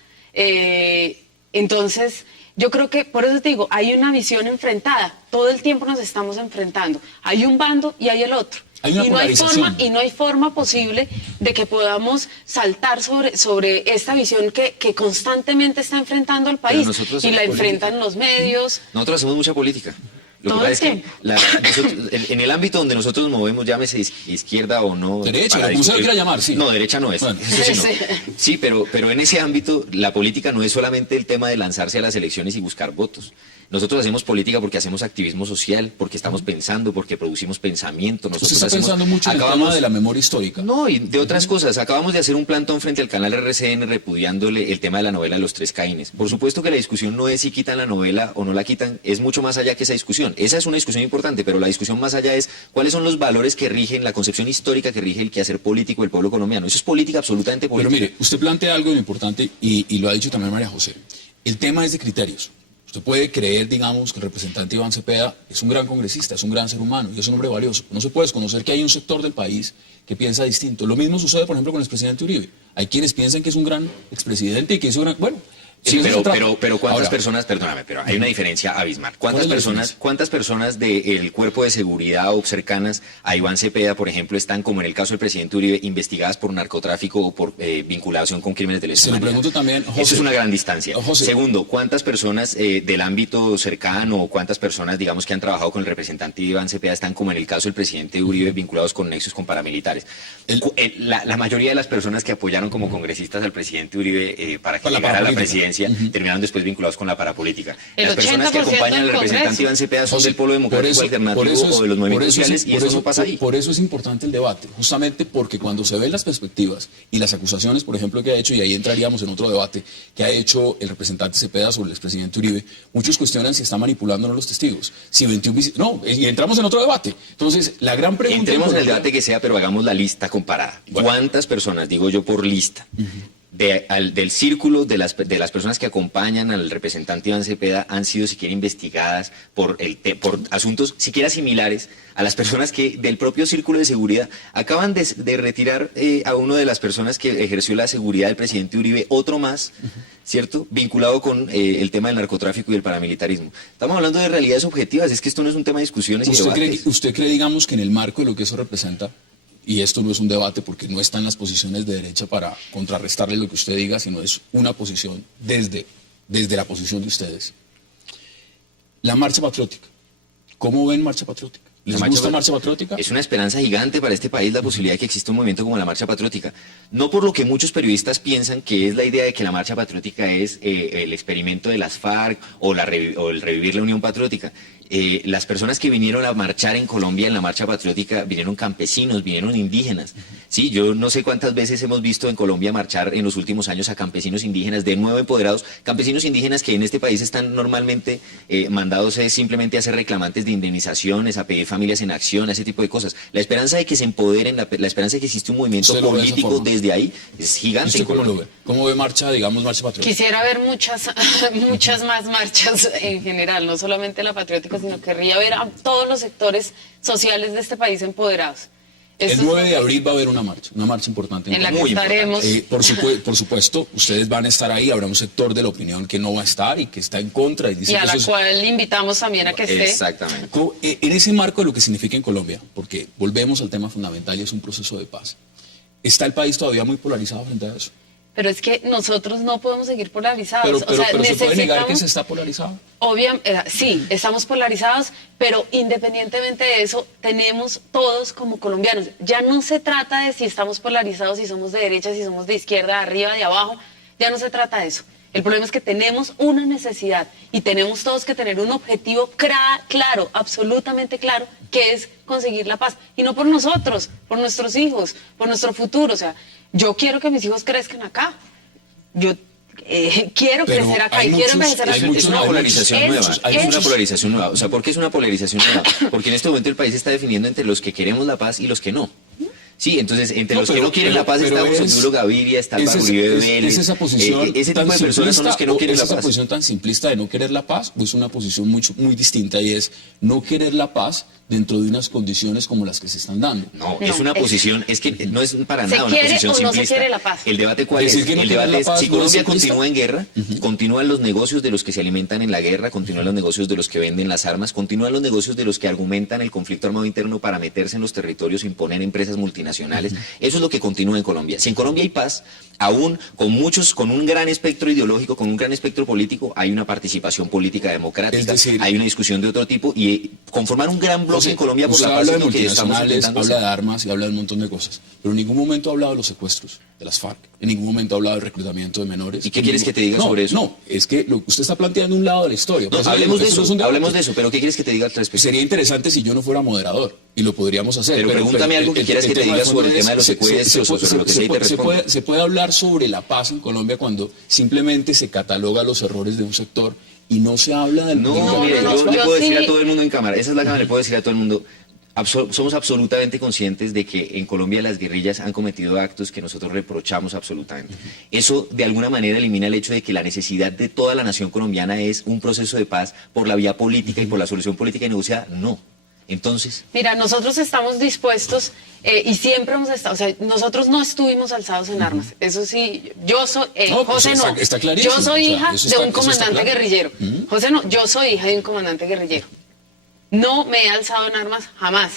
Entonces, yo creo que, por eso te digo, hay una visión enfrentada. Todo el tiempo nos estamos enfrentando. Hay un bando y hay el otro. Hay una polarización. No hay forma posible de que podamos saltar sobre esta visión que constantemente está enfrentando al país. Y la enfrentan los medios. Nosotros hacemos mucha política. Lo Todo que el pasa es que en el ámbito donde nosotros nos movemos, llámese izquierda o no. Derecha, como se lo quiera llamar, sí. No, derecha no es. Bueno, eso sí, no. Sí, pero en ese ámbito, la política no es solamente el tema de lanzarse a las elecciones y buscar votos. Nosotros hacemos política porque hacemos activismo social, porque estamos pensando, porque producimos pensamiento. Nosotros ¿Usted está pensando mucho en el tema de la memoria histórica? No, y de otras cosas. Acabamos de hacer un plantón frente al canal RCN repudiándole el tema de la novela Los Tres Caínes. Por supuesto que la discusión no es si quitan la novela o no la quitan, es mucho más allá que esa discusión. Esa es una discusión importante, pero la discusión más allá es cuáles son los valores que rigen, la concepción histórica que rige el quehacer político del pueblo colombiano. Eso es política, absolutamente política. Pero mire, usted plantea algo importante y lo ha dicho también María José. El tema es de criterios. Usted puede creer, digamos, que el representante Iván Cepeda es un gran congresista, es un gran ser humano y es un hombre valioso. No se puede desconocer que hay un sector del país que piensa distinto. Lo mismo sucede, por ejemplo, con el expresidente Uribe. Hay quienes piensan que es un gran expresidente y que hizo gran... Bueno, sí, pero ¿cuántas personas? Perdóname, pero hay una diferencia abismal. ¿Cuántas personas del cuerpo de seguridad o cercanas a Iván Cepeda, por ejemplo, están, como en el caso del presidente Uribe, investigadas por narcotráfico o por vinculación con crímenes de lesa humanidad? Se lo pregunto también, José. Eso es una gran distancia. Segundo, ¿cuántas personas del ámbito cercano o cuántas personas, digamos, que han trabajado con el representante Iván Cepeda están, como en el caso del presidente Uribe, vinculados con nexos con paramilitares? La mayoría de las personas que apoyaron como congresistas al presidente Uribe para que llegara a la presidencia terminaron después vinculados con la parapolítica. Las personas que acompañan al representante Iván Cepeda son del Polo Democrático Alternativo o de los movimientos sociales y eso no pasa ahí. Por eso es importante el debate, justamente porque cuando se ven las perspectivas y las acusaciones, por ejemplo, que ha hecho, y ahí entraríamos en otro debate, que ha hecho el representante Cepeda sobre el expresidente Uribe, muchos cuestionan si está manipulando o no los testigos. Si 21 no, y entramos en otro debate. Entonces, la gran pregunta... Entremos en el debate que sea, pero hagamos la lista comparada. Bueno. ¿Cuántas personas, digo yo por lista, del círculo de las personas que acompañan al representante Iván Cepeda han sido siquiera investigadas por asuntos siquiera similares a las personas que del propio círculo de seguridad acaban de retirar a una de las personas que ejerció la seguridad del presidente Uribe, otro más, ¿cierto? Vinculado con el tema del narcotráfico y el paramilitarismo. Estamos hablando de realidades objetivas, es que esto no es un tema de discusiones y debates. ¿Usted cree, digamos, que en el marco de lo que eso representa, y esto no es un debate porque no están las posiciones de derecha para contrarrestarle lo que usted diga, sino es una posición desde la posición de ustedes? La marcha patriótica. ¿Cómo ven marcha patriótica? ¿Les gusta Marcha Patriótica? Es una esperanza gigante para este país la posibilidad de que exista un movimiento como la Marcha Patriótica. No por lo que muchos periodistas piensan que es la idea de que la Marcha Patriótica es el experimento de las FARC o el revivir la Unión Patriótica. Las personas que vinieron a marchar en Colombia en la Marcha Patriótica vinieron campesinos, vinieron indígenas. Sí, yo no sé cuántas veces hemos visto en Colombia marchar en los últimos años a campesinos indígenas, de nuevo empoderados, campesinos indígenas que en este país están normalmente mandados simplemente a ser reclamantes de indemnizaciones, a pedir familias en acción, ese tipo de cosas. La esperanza de que se empoderen, la esperanza de que existe un movimiento político desde ahí es gigante. ¿Usted cómo lo ve? ¿Cómo ve Marcha Patriótica? Quisiera ver muchas más marchas en general, no solamente la patriótica, sino querría ver a todos los sectores sociales de este país empoderados. El 9 de abril va a haber una marcha importante. En la que estaremos. Por supuesto, ustedes van a estar ahí, habrá un sector de la opinión que no va a estar y que está en contra. Y a la cual invitamos también a que esté. Exactamente. En ese marco de lo que significa en Colombia, porque volvemos al tema fundamental y es un proceso de paz, ¿está el país todavía muy polarizado frente a eso? Pero es que nosotros no podemos seguir polarizados. Pero ¿se puede negar que se está polarizado? Obviamente, sí, estamos polarizados, pero independientemente de eso, tenemos todos como colombianos. Ya no se trata de si estamos polarizados, si somos de derecha, si somos de izquierda, de arriba, de abajo. Ya no se trata de eso. El problema es que tenemos una necesidad y tenemos todos que tener un objetivo claro, absolutamente claro, que es conseguir la paz. Y no por nosotros, por nuestros hijos, por nuestro futuro. O sea, yo quiero que mis hijos crezcan acá. Yo quiero crecer acá y quiero envejecer acá. Es una polarización nueva. Es una polarización nueva. O sea, ¿por qué es una polarización nueva? Porque en este momento el país se está definiendo entre los que queremos la paz y los que no. Sí, entonces entre los que no quieren la paz está José Duro Gaviria, está Álvaro Uribe Vélez. ¿Es esa posición ese tipo de personas son los que no quieren la paz? ¿Es esa posición tan simplista de no querer la paz o es una posición muy distinta y es no querer la paz dentro de unas condiciones como las que se están dando? No, es una posición, es que no es para nada una posición simplista. No se quiere la paz. El debate cuál es, el debate es si Colombia continúa en guerra, continúan los negocios de los que se alimentan en la guerra, continúan los negocios de los que venden las armas, continúan los negocios de los que argumentan el conflicto armado interno para meterse en los territorios, imponer empresas multinacionales. Eso es lo que continúa en Colombia. Si en Colombia hay paz, aún con un gran espectro ideológico, con un gran espectro político, hay una participación política democrática, es decir, hay una discusión de otro tipo y conformar un gran bloque en Colombia por la paz es lo que estamos intentando hacer. Habla de armas y habla de un montón de cosas, pero en ningún momento ha hablado de los secuestros de las FARC, en ningún momento ha hablado del reclutamiento de menores. ¿Y qué quieres que te diga sobre eso? No, es que usted está planteando un lado de la historia. No, hablemos de eso, pero ¿qué quieres que te diga al respecto? Sería interesante si yo no fuera moderador y lo podríamos hacer. Pero pregúntame algo que quieras que te diga sobre el tema de los secuestros o sobre lo que sea y te respondo. Se puede hablar sobre la paz en Colombia cuando simplemente se cataloga los errores de un sector y no se habla del... No, mire, yo le puedo decir a todo el mundo en cámara, esa es la cámara, le puedo decir a todo el mundo... Somos absolutamente conscientes de que en Colombia las guerrillas han cometido actos que nosotros reprochamos absolutamente. Eso de alguna manera elimina el hecho de que la necesidad de toda la nación colombiana es un proceso de paz por la vía política y por la solución política y negociada. No. Entonces... Mira, nosotros estamos dispuestos y siempre hemos estado, o sea, nosotros no estuvimos alzados en armas. Eso sí, yo soy, José no, está clarísimo. Yo soy hija de un comandante guerrillero. José no, yo soy hija de un comandante guerrillero. No me he alzado en armas jamás.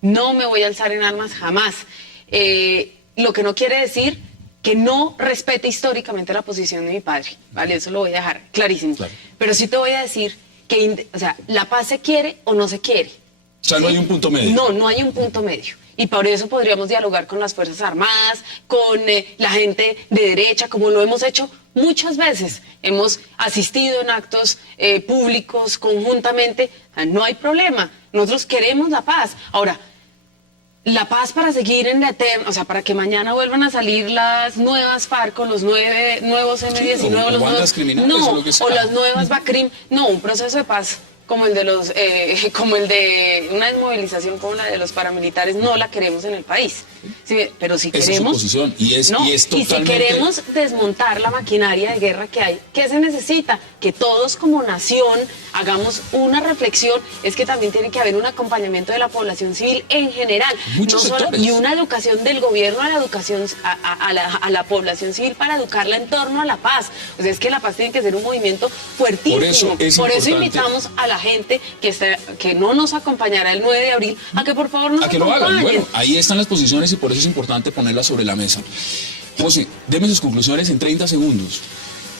No me voy a alzar en armas jamás. Lo que no quiere decir que no respete históricamente la posición de mi padre, ¿vale? Eso lo voy a dejar clarísimo. Claro. Pero sí te voy a decir que, o sea, la paz se quiere o no se quiere. O sea, no hay un punto medio. No hay un punto medio. Y por eso podríamos dialogar con las Fuerzas Armadas, con la gente de derecha, como lo hemos hecho muchas veces. Hemos asistido en actos públicos conjuntamente. No hay problema. Nosotros queremos la paz. Ahora, la paz para seguir en la eterna, o sea, para que mañana vuelvan a salir las nuevas FARC, los nuevos M19, sí, los nuevos... o las nuevas BACRIM. No, un proceso de paz como el de una desmovilización como la de los paramilitares, no la queremos en el país. Sí, pero si queremos... Esa es su posición, y es totalmente... Y si queremos desmontar la maquinaria de guerra que hay, ¿qué se necesita? Que todos como nación hagamos una reflexión, es que también tiene que haber un acompañamiento de la población civil en general, y una educación del gobierno a la educación a la población civil para educarla en torno a la paz. O sea, es que la paz tiene que ser un movimiento fuertísimo. Por eso invitamos a la gente que no nos acompañará el 9 de abril a que por favor nos acompañen. Lo hagan. Bueno, ahí están las posiciones y por eso es importante ponerlas sobre la mesa. José, deme sus conclusiones en 30 segundos.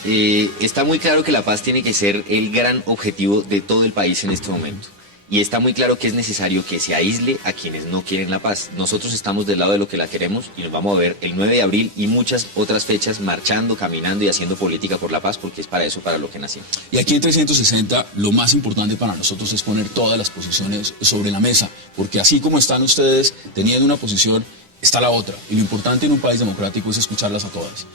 Está muy claro que la paz tiene que ser el gran objetivo de todo el país en este momento. Y está muy claro que es necesario que se aísle a quienes no quieren la paz. Nosotros estamos del lado de lo que la queremos y nos vamos a ver el 9 de abril y muchas otras fechas marchando, caminando y haciendo política por la paz, porque es para eso, para lo que nacimos. Y aquí en 360 lo más importante para nosotros es poner todas las posiciones sobre la mesa, porque así como están ustedes teniendo una posición está la otra. Y lo importante en un país democrático es escucharlas a todas.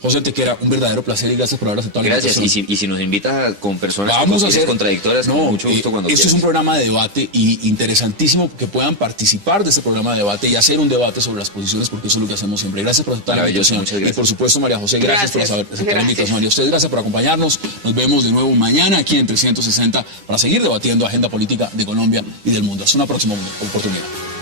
José Antequera, un verdadero placer y gracias por haber aceptado la invitación. Gracias, y si nos invita con personas Vamos a hacer contradictorias, con mucho gusto cuando esto quieras. es un programa de debate y interesantísimo que puedan participar de este programa de debate y hacer un debate sobre las posiciones, porque eso es lo que hacemos siempre. Gracias por aceptar la invitación. Muchas gracias. Y por supuesto, María José, gracias por aceptar la invitación. Y a ustedes, gracias por acompañarnos. Nos vemos de nuevo mañana aquí en 360 para seguir debatiendo agenda política de Colombia y del mundo. Hasta una próxima oportunidad.